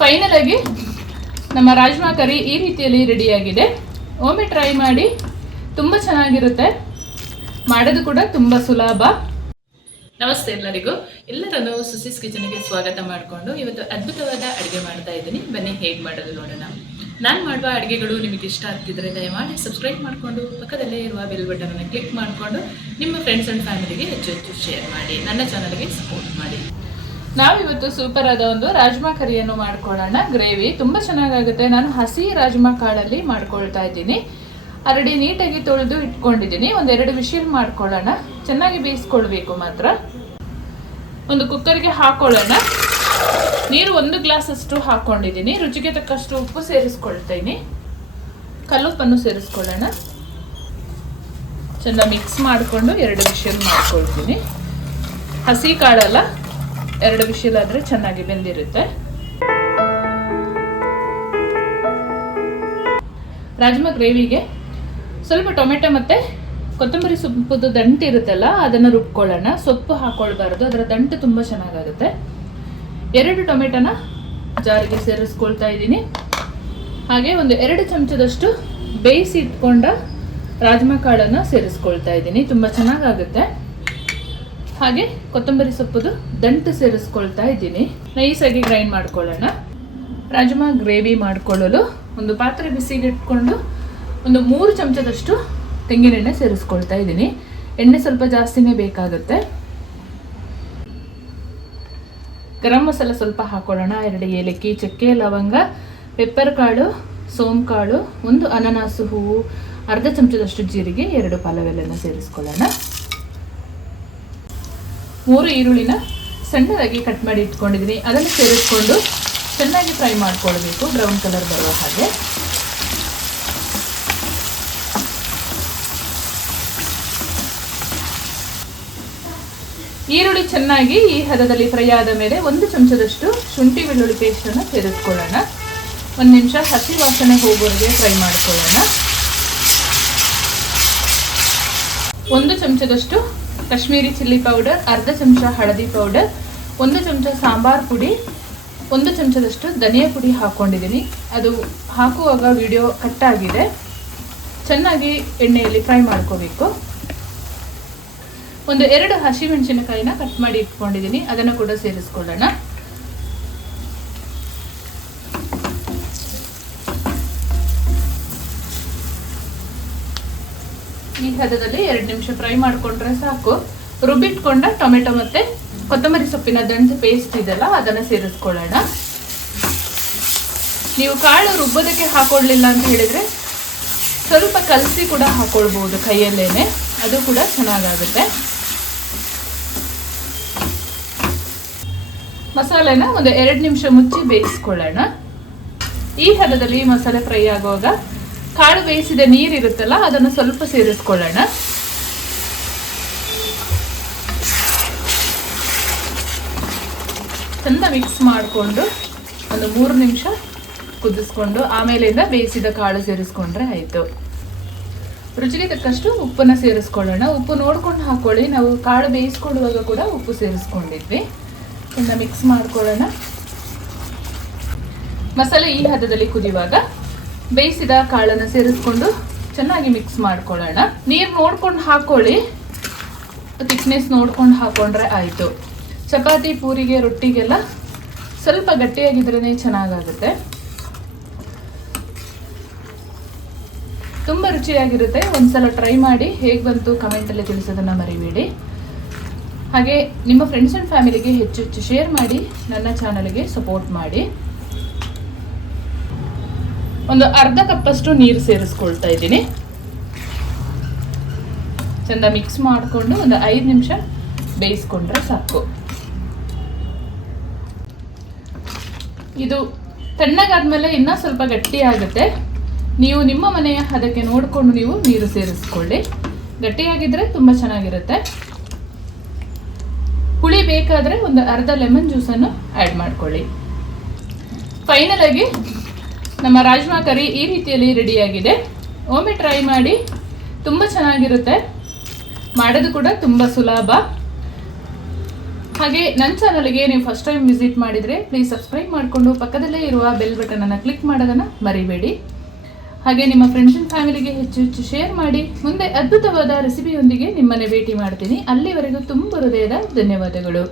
Final ಆಗಿ ನಮ್ಮ ರಾಜ್ಮಾ ಕರಿ ಈ ರೀತಿಯಲ್ಲಿ ರೆಡಿಯಾಗಿದೆ. ಒಮ್ಮೆ ಟ್ರೈ ಮಾಡಿ, ತುಂಬ ಚೆನ್ನಾಗಿರುತ್ತೆ, ಮಾಡೋದು ಕೂಡ ತುಂಬ ಸುಲಭ. ನಮಸ್ತೆ ಎಲ್ಲರಿಗೂ, ಎಲ್ಲರನ್ನು ಸುಸಿಸ್ ಕಿಚನ್ಗೆ ಸ್ವಾಗತ ಮಾಡಿಕೊಂಡು ಇವತ್ತು ಅದ್ಭುತವಾದ ಅಡುಗೆ ಮಾಡ್ತಾ ಇದ್ದೀನಿ. ಬನ್ನಿ ಹೇಗೆ ಮಾಡೋದು ನೋಡೋಣ. ನಾನು ಮಾಡುವ ಅಡುಗೆಗಳು ನಿಮಗೆ ಇಷ್ಟ ಆಗ್ತಿದ್ರೆ ದಯಮಾಡಿ ಸಬ್ಸ್ಕ್ರೈಬ್ ಮಾಡಿಕೊಂಡು ಪಕ್ಕದಲ್ಲೇ ಇರುವ ಬೆಲ್ ಬಟನನ್ನು ಕ್ಲಿಕ್ ಮಾಡಿಕೊಂಡು ನಿಮ್ಮ ಫ್ರೆಂಡ್ಸ್ ಆ್ಯಂಡ್ ಫ್ಯಾಮಿಲಿಗೆ ಹೆಚ್ಚು ಹೆಚ್ಚು ಶೇರ್ ಮಾಡಿ, ನನ್ನ ಚಾನಲ್ಗೆ ಸಪೋರ್ಟ್ ಮಾಡಿ. ನಾವಿವತ್ತು ಸೂಪರ್ ಆದ ಒಂದು ರಾಜ್ಮಾ ಕರಿಯನ್ನು ಮಾಡ್ಕೊಳ್ಳೋಣ. ಗ್ರೇವಿ ತುಂಬ ಚೆನ್ನಾಗಾಗುತ್ತೆ. ನಾನು ಹಸಿ ರಾಜ್ಮಾ ಕಾಳಲ್ಲಿ ಮಾಡ್ಕೊಳ್ತಾ ಇದ್ದೀನಿ. ಆಲ್ರೆಡಿ ನೀಟಾಗಿ ತೊಳೆದು ಇಟ್ಕೊಂಡಿದ್ದೀನಿ. ಒಂದೆರಡು ವಿಷಲ್ ಮಾಡ್ಕೊಳ್ಳೋಣ. ಚೆನ್ನಾಗಿ ಬೇಯಿಸ್ಕೊಳ್ಬೇಕು ಮಾತ್ರ. ಒಂದು ಕುಕ್ಕರ್ಗೆ ಹಾಕೊಳ್ಳೋಣ. ನೀರು 1 ಗ್ಲಾಸ್ ಅಷ್ಟು ಹಾಕೊಂಡಿದ್ದೀನಿ. ರುಚಿಗೆ ತಕ್ಕಷ್ಟು ಉಪ್ಪು ಸೇರಿಸ್ಕೊಳ್ತೀನಿ. ಕಲ್ಲುಪ್ಪನ್ನು ಸೇರಿಸ್ಕೊಳ್ಳೋಣ. ಚೆನ್ನಾಗಿ ಮಿಕ್ಸ್ ಮಾಡಿಕೊಂಡು 2 ವಿಷಲ್ ಮಾಡ್ಕೊಳ್ತೀನಿ. ಹಸಿ ಕಾಳಲ್ಲ, 2 ವಿಷಲ್ ಆದರೆ ಚೆನ್ನಾಗಿ ಬೆಂದಿರುತ್ತೆ. ರಾಜ್ಮಾ ಗ್ರೇವಿಗೆ ಸ್ವಲ್ಪ ಟೊಮೆಟೊ ಮತ್ತು ಕೊತ್ತಂಬರಿ ಸೊಪ್ಪುದು ದಂಟು ಇರುತ್ತಲ್ಲ, ಅದನ್ನು ರುಬ್ಕೊಳ್ಳೋಣ. ಸೊಪ್ಪು ಹಾಕೊಳ್ಬಾರ್ದು, ಅದರ ದಂಟು ತುಂಬ ಚೆನ್ನಾಗಾಗುತ್ತೆ. 2 ಟೊಮೆಟೊನ ಜಾರಿಗೆ ಸೇರಿಸ್ಕೊಳ್ತಾ ಇದ್ದೀನಿ. ಹಾಗೆ ಒಂದು 2 ಚಮಚದಷ್ಟು ಬೇಯಿಸಿ ಇಟ್ಕೊಂಡ ರಾಜ್ಮಾ ಕಾಳನ್ನು ಸೇರಿಸ್ಕೊಳ್ತಾ ಇದ್ದೀನಿ. ತುಂಬ ಚೆನ್ನಾಗಾಗುತ್ತೆ. ಹಾಗೆ ಕೊತ್ತಂಬರಿ ಸೊಪ್ಪುದು ದಂಟು ಸೇರಿಸ್ಕೊಳ್ತಾ ಇದ್ದೀನಿ. ನೈಸಾಗಿ ಗ್ರೈಂಡ್ ಮಾಡ್ಕೊಳ್ಳೋಣ. ರಾಜ್ಮಾ ಗ್ರೇವಿ ಮಾಡಿಕೊಳ್ಳಲು ಒಂದು ಪಾತ್ರೆ ಬಿಸಿಗೆ ಇಟ್ಕೊಂಡು ಒಂದು 3 ಚಮಚದಷ್ಟು ತೆಂಗಿನೆಣ್ಣೆ ಸೇರಿಸ್ಕೊಳ್ತಾ ಇದ್ದೀನಿ. ಎಣ್ಣೆ ಸ್ವಲ್ಪ ಜಾಸ್ತಿನೇ ಬೇಕಾಗುತ್ತೆ. ಗರಂ ಮಸಾಲ ಸ್ವಲ್ಪ ಹಾಕೊಳ್ಳೋಣ. 2 ಏಲಕ್ಕಿ, ಚಕ್ಕೆ, ಲವಂಗ, ಪೆಪ್ಪರ್ ಕಾಳು, ಸೋಂಪು ಕಾಳು, 1 ಅನಾನಸು ಹೂವು, ಅರ್ಧ ಚಮಚದಷ್ಟು ಜೀರಿಗೆ, 2 ಪಲಾವೆಲೆನ ಸೇರಿಸ್ಕೊಳ್ಳೋಣ. 3 ಈರುಳ್ಳಿನ ಸಣ್ಣದಾಗಿ ಕಟ್ ಮಾಡಿ ಇಟ್ಕೊಂಡಿದ್ದೀನಿ. ಅದನ್ನು ಸೇರಿಸ್ಕೊಂಡು ಚೆನ್ನಾಗಿ ಫ್ರೈ ಮಾಡ್ಕೊಳ್ಬೇಕು, ಬ್ರೌನ್ ಕಲರ್ ಬರುವ ಹಾಗೆ. ಈರುಳ್ಳಿ ಚೆನ್ನಾಗಿ ಈ ಹದದಲ್ಲಿ ಫ್ರೈ ಆದ ಮೇಲೆ 1 ಚಮಚದಷ್ಟು ಶುಂಠಿ ಬೆಳ್ಳುಳ್ಳಿ ಪೇಸ್ಟನ್ನು ಸೇರಿಸ್ಕೊಳ್ಳೋಣ. 1 ನಿಮಿಷ ಹಸಿ ವಾಸನೆ ಹೋಗೋವರೆಗೆ ಫ್ರೈ ಮಾಡ್ಕೊಳ್ಳೋಣ. 1 ಚಮಚದಷ್ಟು ಕಾಶ್ಮೀರಿ ಚಿಲ್ಲಿ ಪೌಡರ್, ಅರ್ಧ ಚಮಚ ಹಳದಿ ಪೌಡರ್, 1 ಚಮಚ ಸಾಂಬಾರ್ ಪುಡಿ, 1 ಚಮಚದಷ್ಟು ಧನಿಯಾ ಪುಡಿ ಹಾಕ್ಕೊಂಡಿದ್ದೀನಿ. ಅದು ಹಾಕುವಾಗ ವಿಡಿಯೋ ಕಟ್ ಆಗಿದೆ. ಚೆನ್ನಾಗಿ ಎಣ್ಣೆಯಲ್ಲಿ ಫ್ರೈ ಮಾಡ್ಕೋಬೇಕು. 2 ಹಸಿಮೆಣಸಿನಕಾಯಿನ ಕಟ್ ಮಾಡಿ ಇಟ್ಕೊಂಡಿದ್ದೀನಿ. ಅದನ್ನು ಕೂಡ ಸೇರಿಸ್ಕೊಳ್ಳೋಣ. ಈ ಹದದಲ್ಲಿ 2 ನಿಮಿಷ ಫ್ರೈ ಮಾಡಿಕೊಂಡ್ರೆ ಸಾಕು. ರುಬ್ಬಿಟ್ಕೊಂಡ ಟೊಮೆಟೊ ಮತ್ತು ಕೊತ್ತಂಬರಿ ಸೊಪ್ಪಿನ ದಂಟು ಪೇಸ್ಟ್ ಇದೆಲ್ಲ, ಅದನ್ನು ಸೇರಿಸ್ಕೊಳ್ಳೋಣ. ನೀವು ಕಾಳು ರುಬ್ಬೋದಕ್ಕೆ ಹಾಕೊಳ್ಳಿಲ್ಲ ಅಂತ ಹೇಳಿದರೆ ಸ್ವಲ್ಪ ಕಲಸಿ ಕೂಡ ಹಾಕೊಳ್ಬೋದು ಕೈಯಲ್ಲೇನೆ, ಅದು ಕೂಡ ಚೆನ್ನಾಗಾಗುತ್ತೆ. ಮಸಾಲೆನ ಒಂದು 2 ನಿಮಿಷ ಮುಚ್ಚಿ ಬೇಯಿಸ್ಕೊಳ್ಳೋಣ. ಈ ಹದದಲ್ಲಿ ಮಸಾಲೆ ಫ್ರೈ ಆಗುವಾಗ ಕಾಳು ಬೇಯಿಸಿದ ನೀರಿರುತ್ತಲ್ಲ, ಅದನ್ನು ಸ್ವಲ್ಪ ಸೇರಿಸ್ಕೊಳ್ಳೋಣ. ಚೆಂದ ಮಿಕ್ಸ್ ಮಾಡಿಕೊಂಡು ಒಂದು 3 ನಿಮಿಷ ಕುದಿಸ್ಕೊಂಡು ಆಮೇಲಿಂದ ಬೇಯಿಸಿದ ಕಾಳು ಸೇರಿಸ್ಕೊಂಡ್ರೆ ಆಯಿತು. ರುಚಿಗೆ ತಕ್ಕಷ್ಟು ಉಪ್ಪನ್ನು ಸೇರಿಸ್ಕೊಳ್ಳೋಣ. ಉಪ್ಪು ನೋಡ್ಕೊಂಡು ಹಾಕೊಳ್ಳಿ. ನಾವು ಕಾಳು ಬೇಯಿಸ್ಕೊಳ್ಳುವಾಗ ಕೂಡ ಉಪ್ಪು ಸೇರಿಸ್ಕೊಂಡಿದ್ವಿ. ಚೆಂದ ಮಿಕ್ಸ್ ಮಾಡ್ಕೊಳ್ಳೋಣ. ಮಸಾಲೆ ಈ ಹದದಲ್ಲಿ ಕುದಿಯುವಾಗ ಬೇಯಿಸಿದ ಕಾಳನ್ನು ಸೇರಿಸ್ಕೊಂಡು ಚೆನ್ನಾಗಿ ಮಿಕ್ಸ್ ಮಾಡ್ಕೊಳ್ಳೋಣ. ನೀರು ನೋಡ್ಕೊಂಡು ಹಾಕೊಳ್ಳಿ, ಥಿಕ್ನೆಸ್ ನೋಡ್ಕೊಂಡು ಹಾಕೊಂಡ್ರೆ ಆಯಿತು. ಚಪಾತಿ, ಪೂರಿಗೆ, ರೊಟ್ಟಿಗೆಲ್ಲ ಸ್ವಲ್ಪ ಗಟ್ಟಿಯಾಗಿದ್ರೇ ಚೆನ್ನಾಗಾಗುತ್ತೆ. ತುಂಬ ರುಚಿಯಾಗಿರುತ್ತೆ. ಒಂದ್ಸಲ ಟ್ರೈ ಮಾಡಿ, ಹೇಗೆ ಬಂತು ಕಮೆಂಟಲ್ಲಿ ತಿಳಿಸೋದನ್ನು ಮರಿಬೇಡಿ. ಹಾಗೆ ನಿಮ್ಮ ಫ್ರೆಂಡ್ಸ್ ಆ್ಯಂಡ್ ಫ್ಯಾಮಿಲಿಗೆ ಹೆಚ್ಚು ಹೆಚ್ಚು ಶೇರ್ ಮಾಡಿ, ನನ್ನ ಚಾನಲ್ಗೆ ಸಪೋರ್ಟ್ ಮಾಡಿ. ಒಂದು ಅರ್ಧ ಕಪ್ಪಷ್ಟು ನೀರು ಸೇರಿಸ್ಕೊಳ್ತಾ ಇದ್ದೀನಿ. ಚೆಂದ ಮಿಕ್ಸ್ ಮಾಡಿಕೊಂಡು ಒಂದು 5 ನಿಮಿಷ ಬೇಯಿಸ್ಕೊಂಡ್ರೆ ಸಾಕು. ಇದು ತಣ್ಣಗಾದ್ಮೇಲೆ ಇನ್ನೂ ಸ್ವಲ್ಪ ಗಟ್ಟಿ ಆಗುತ್ತೆ. ನೀವು ನಿಮ್ಮ ಮನೆಯ ಹದಕ್ಕೆ ನೋಡಿಕೊಂಡು ನೀವು ನೀರು ಸೇರಿಸ್ಕೊಳ್ಳಿ. ಗಟ್ಟಿಯಾಗಿದ್ದರೆ ತುಂಬ ಚೆನ್ನಾಗಿರುತ್ತೆ. ಹುಳಿ ಬೇಕಾದರೆ ಒಂದು ಅರ್ಧ ಲೆಮನ್ ಜ್ಯೂಸನ್ನು ಆ್ಯಡ್ ಮಾಡ್ಕೊಳ್ಳಿ. ಫೈನಲ್ ಆಗಿ ನಮ್ಮ ರಾಜ್ಮಾ ಕರಿ ಈ ರೀತಿಯಲ್ಲಿ ರೆಡಿಯಾಗಿದೆ. ಒಮ್ಮೆ ಟ್ರೈ ಮಾಡಿ, ತುಂಬ ಚೆನ್ನಾಗಿರುತ್ತೆ. ಮಾಡೋದು ಕೂಡ ತುಂಬ ಸುಲಭ. ಹಾಗೆ ನನ್ನ ಚಾನಲ್ಗೆ ನೀವು ಫಸ್ಟ್ ಟೈಮ್ ವಿಸಿಟ್ ಮಾಡಿದರೆ ಪ್ಲೀಸ್ ಸಬ್ಸ್ಕ್ರೈಬ್ ಮಾಡಿಕೊಂಡು ಪಕ್ಕದಲ್ಲೇ ಇರುವ ಬೆಲ್ ಬಟನನ್ನು ಕ್ಲಿಕ್ ಮಾಡೋದನ್ನು ಮರಿಬೇಡಿ. ಹಾಗೆ ನಿಮ್ಮ ಫ್ರೆಂಡ್ಸ್ ಆ್ಯಂಡ್ ಫ್ಯಾಮಿಲಿಗೆ ಹೆಚ್ಚು ಹೆಚ್ಚು ಶೇರ್ ಮಾಡಿ. ಮುಂದೆ ಅದ್ಭುತವಾದ ರೆಸಿಪಿಯೊಂದಿಗೆ ನಿಮ್ಮನ್ನೇ ಭೇಟಿ ಮಾಡ್ತೀನಿ. ಅಲ್ಲಿವರೆಗೂ ತುಂಬ ಹೃದಯದ ಧನ್ಯವಾದಗಳು.